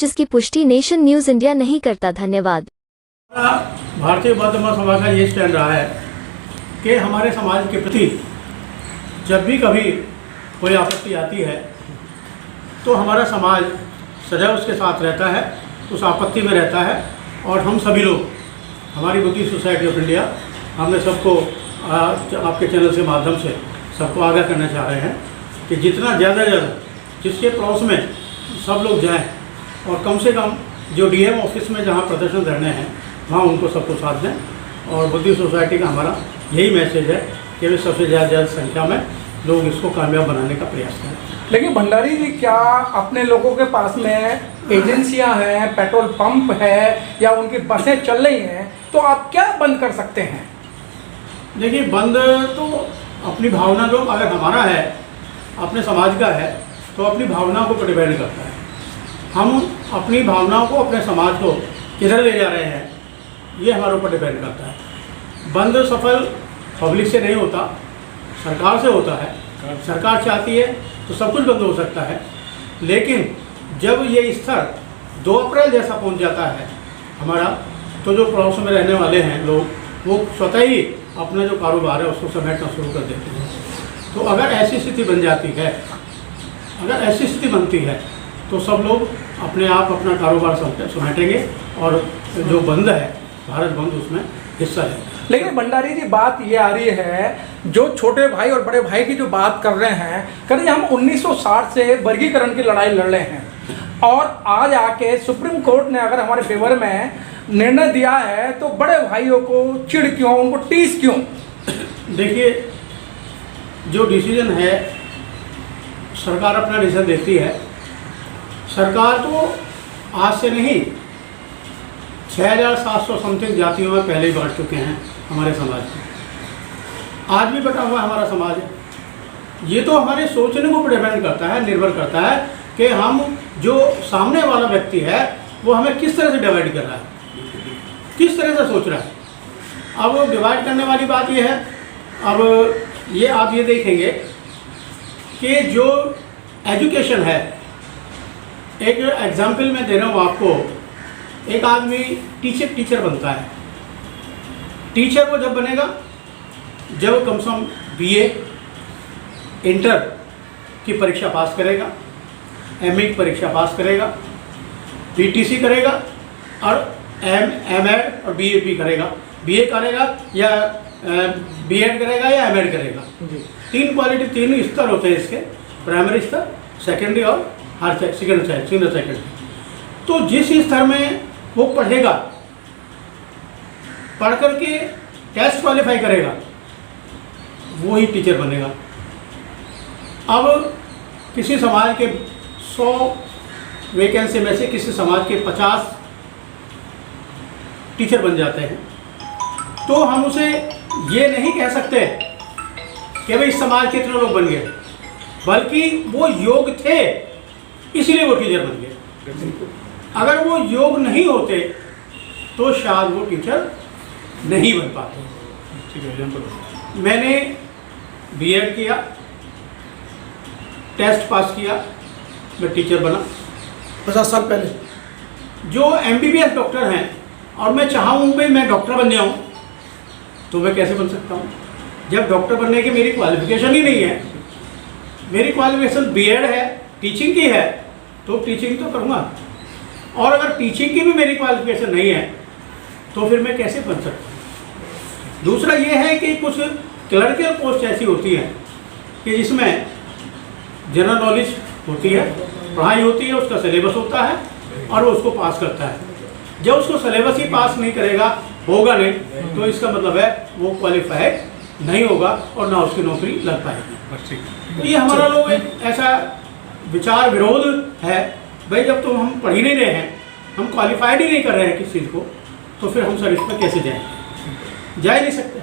जिसकी पुष्टि nation news India नहीं करता। धन्यवाद। भारतीय बौद्ध समाज का ये स्टैंड रहा है कि हमारे समाज के प्रति जब भी कभी कोई आपत्ति आती है तो हमारा समाज सदैव उसके साथ रहता है, उस आपत्ति में रहता है। और हम सभी लोग, हमारी बुद्धिस्ट सोसाइटी ऑफ इंडिया, हमने सबको आपके चैनल के माध्यम से सबको आगाह करना चाह रहे हैं कि जितना ज़्यादा जिसके पड़ोस में सब लोग जाएं और कम से कम जो डीएम ऑफिस में जहां प्रदर्शन करने हैं वहां उनको सबको साथ दें। और बुद्धिस्ट सोसाइटी का हमारा यही मैसेज है कि वे सबसे ज़्यादा संख्या में लोग इसको कामयाब बनाने का प्रयास करें। लेकिन भंडारी जी, क्या अपने लोगों के पास में एजेंसियां हैं, पेट्रोल पंप है या उनकी बसें चल रही हैं, तो आप क्या बंद कर सकते हैं? देखिए, बंद तो अपनी भावना जो अगर हमारा है, अपने समाज का है, तो अपनी भावना को डिपेंड करता है। हम अपनी भावनाओं को, अपने समाज को किधर ले जा रहे हैं, ये हमारे ऊपर डिपेंड करता है। बंद सफल पब्लिक से नहीं होता, सरकार से होता है। सरकार चाहती है तो सब कुछ बंद हो सकता है, लेकिन जब ये स्तर 2 अप्रैल जैसा पहुंच जाता है हमारा, तो जो पड़ोस में रहने वाले हैं लोग, वो स्वतः ही अपना जो कारोबार है उसको समेटना शुरू कर देते हैं। तो अगर ऐसी स्थिति बन जाती है, अगर ऐसी स्थिति बनती है, तो सब लोग अपने आप अपना कारोबार समेटेंगे और जो बंद है, भारत बंद, उसमें हिस्सा लेंगे। लेकिन भंडारी जी, बात ये आ रही है, जो छोटे भाई और बड़े भाई की जो बात कर रहे हैं, करिए हम 1960 से वर्गीकरण की लड़ाई लड़ रहे हैं और आज आके सुप्रीम कोर्ट ने अगर हमारे फेवर में निर्णय दिया है, तो बड़े भाइयों को चिढ़ क्यों, उनको टीस क्यों? देखिए, जो डिसीजन है, सरकार अपना डिसीजन देती है। सरकार तो आज से नहीं, 6700 समथिंग जातियों में पहले ही बांट चुके हैं हमारे समाज में। आज भी बटा हुआ हमारा समाज है। ये तो हमारे सोचने को डिपेंड करता है, निर्भर करता है कि हम, जो सामने वाला व्यक्ति है, वो हमें किस तरह से डिवाइड कर रहा है, किस तरह से सोच रहा है। अब डिवाइड करने वाली बात ये है, अब ये आप ये देखेंगे कि जो एजुकेशन है, एक एग्जाम्पल मैं दे रहा हूँ आपको। एक आदमी टीचर बनता है। टीचर वो जब बनेगा जब कम से कम बीए, इंटर की परीक्षा पास करेगा, एमए की परीक्षा पास करेगा, पीटीसी करेगा और एमएड और बीएपी करेगा। बीए करेगा या बीएड करेगा या एमएड करेगा। 3 क्वालिटी, 3 स्तर होते हैं इसके, प्राइमरी स्तर, सेकेंडरी और सीनियर सेकेंडरी। तो जिस स्तर में वो पढ़ेगा, पढ़ करके टेस्ट क्वालिफाई करेगा, वो ही टीचर बनेगा। अब किसी समाज के 100 वैकेंसी में से किसी समाज के 50 टीचर बन जाते हैं, तो हम उसे ये नहीं कह सकते कि भाई इस समाज के इतने लोग बन गए, बल्कि वो योग थे इसलिए वो टीचर बन गए। अगर वो योग नहीं होते तो शायद वो टीचर नहीं बन पाते। मैंने बीएड किया, टेस्ट पास किया, मैं टीचर बना 50 साल पहले। जो एमबीबीएस डॉक्टर हैं और मैं चाहूँ भाई मैं डॉक्टर बन जाऊँ, तो मैं कैसे बन सकता हूँ जब डॉक्टर बनने की मेरी क्वालिफिकेशन ही नहीं है। मेरी क्वालिफिकेशन बीएड है, टीचिंग की है, तो टीचिंग तो करूँगा। और अगर टीचिंग की भी मेरी क्वालिफिकेशन नहीं है तो फिर मैं कैसे बन सकता हूँ। दूसरा ये है कि कुछ क्लर्कल पोस्ट ऐसी होती हैं कि जिसमें जनरल नॉलेज होती है, पढ़ाई होती है, उसका सिलेबस होता है और वो उसको पास करता है। जब उसको सिलेबस ही पास नहीं करेगा, होगा नहीं, तो इसका मतलब है वो क्वालिफाइड नहीं होगा और ना उसकी नौकरी लग पाएगी। तो ये हमारा लोग एक ऐसा विचार विरोध है, भाई जब तो हम पढ़ ही नहीं रहे हैं, हम क्वालिफाइड ही नहीं कर रहे हैं किसी चीज़ को, तो फिर हम सर्विस में कैसे जाएंगे? जा ही नहीं सकते।